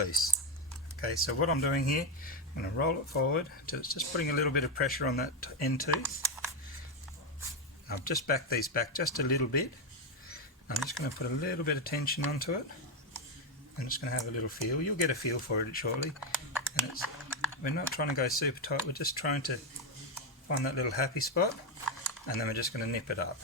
loose. Okay, so what I'm doing here, I'm going to roll it forward till it's just putting a little bit of pressure on that end tooth. I've just backed these back just a little bit. I'm just going to put a little bit of tension onto it. I'm just going to have a little feel. You'll get a feel for it shortly. And we're not trying to go super tight, we're just trying to find that little happy spot, and then we're just going to nip it up.